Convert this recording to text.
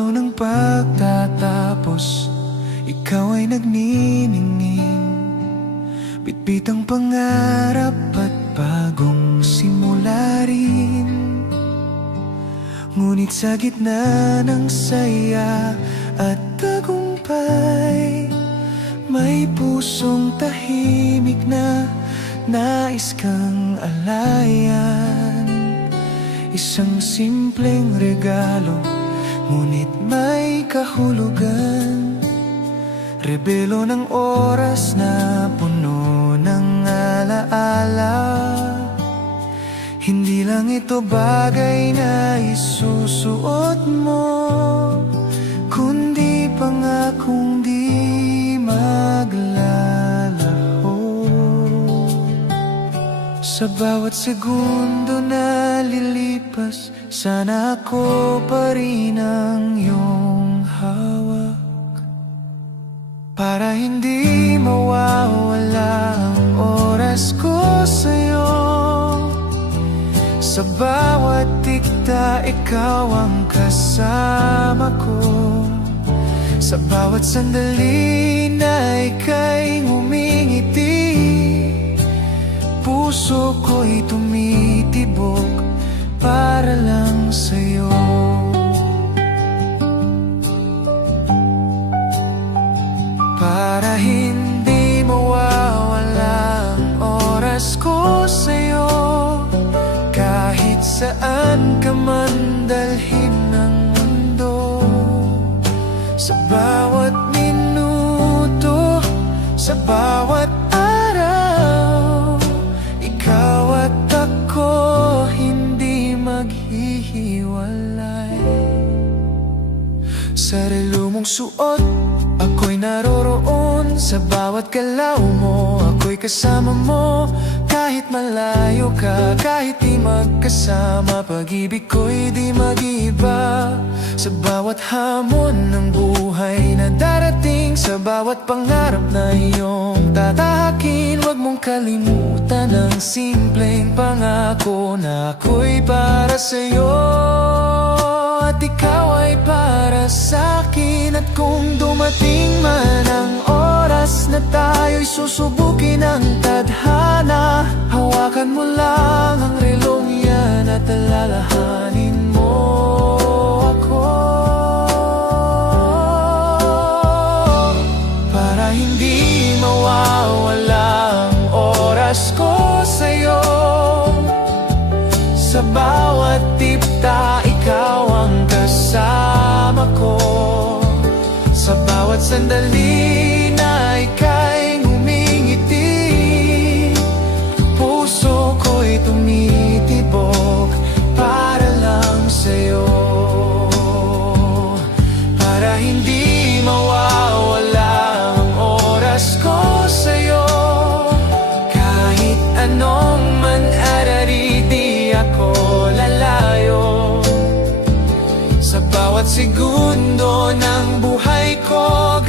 araw ng pagtatapos, ikaw ay nagniningning, bitbit ang pangarap at bagong simula rin. Ngunit sa gitna ng saya at tagumpay, may pusong tahimik na nais kang alayan. Isang simpleng regalo, ngunit may kahulugan. Rebelo ng oras na puno ng alaala. Hindi lang ito bagay na isusuot mo, kundi pangakong di maglalaho. Sa bawat segundo na lilipas, sana ako pa rin ang iyong hawak, para hindi mawawala ang oras ko sa'yo. Sa bawat tikta, ikaw ang kasama ko. Sa bawat sandali na ika'y ngumingiti, puso ko'y tumitibok para lang sa'yo. Para hindi mawawala ang oras ko sa'yo, kahit saan ka man dalhin ng mundo. Sa bawat minuto, sa bawat araw, ikaw at ako hindi maghihiwalay. Sa relo mong suot, ako'y naroroon. Sa bawat galaw mo, ako'y kasama mo. Kahit malayo ka, kahit di magkasama, pag-ibig ko'y di mag-iba. Sa bawat hamon ng buhay na darating, sa bawat pangarap na iyong tatahakin, huwag mong kalimutan ang simpleng pangako na ako'y para sa'yo at ikaw ay para sa'kin. At kung dumating man ang oras na tayo'y susubukin ang tadhana, hawakan mo lang ang relong yan at alalahanin mo ako, para hindi mawawala ang oras ko sa'yo. Sa bawat tipta, ikaw ang kasama ko. Sa bawat sandali na ika'y ngumingiti, puso ko'y tumitibok para lang sa'yo. Para hindi mawawala ang oras ko sa'yo, kahit anong mangyari di ako lalayo. Sa bawat segundo ng buhay ko,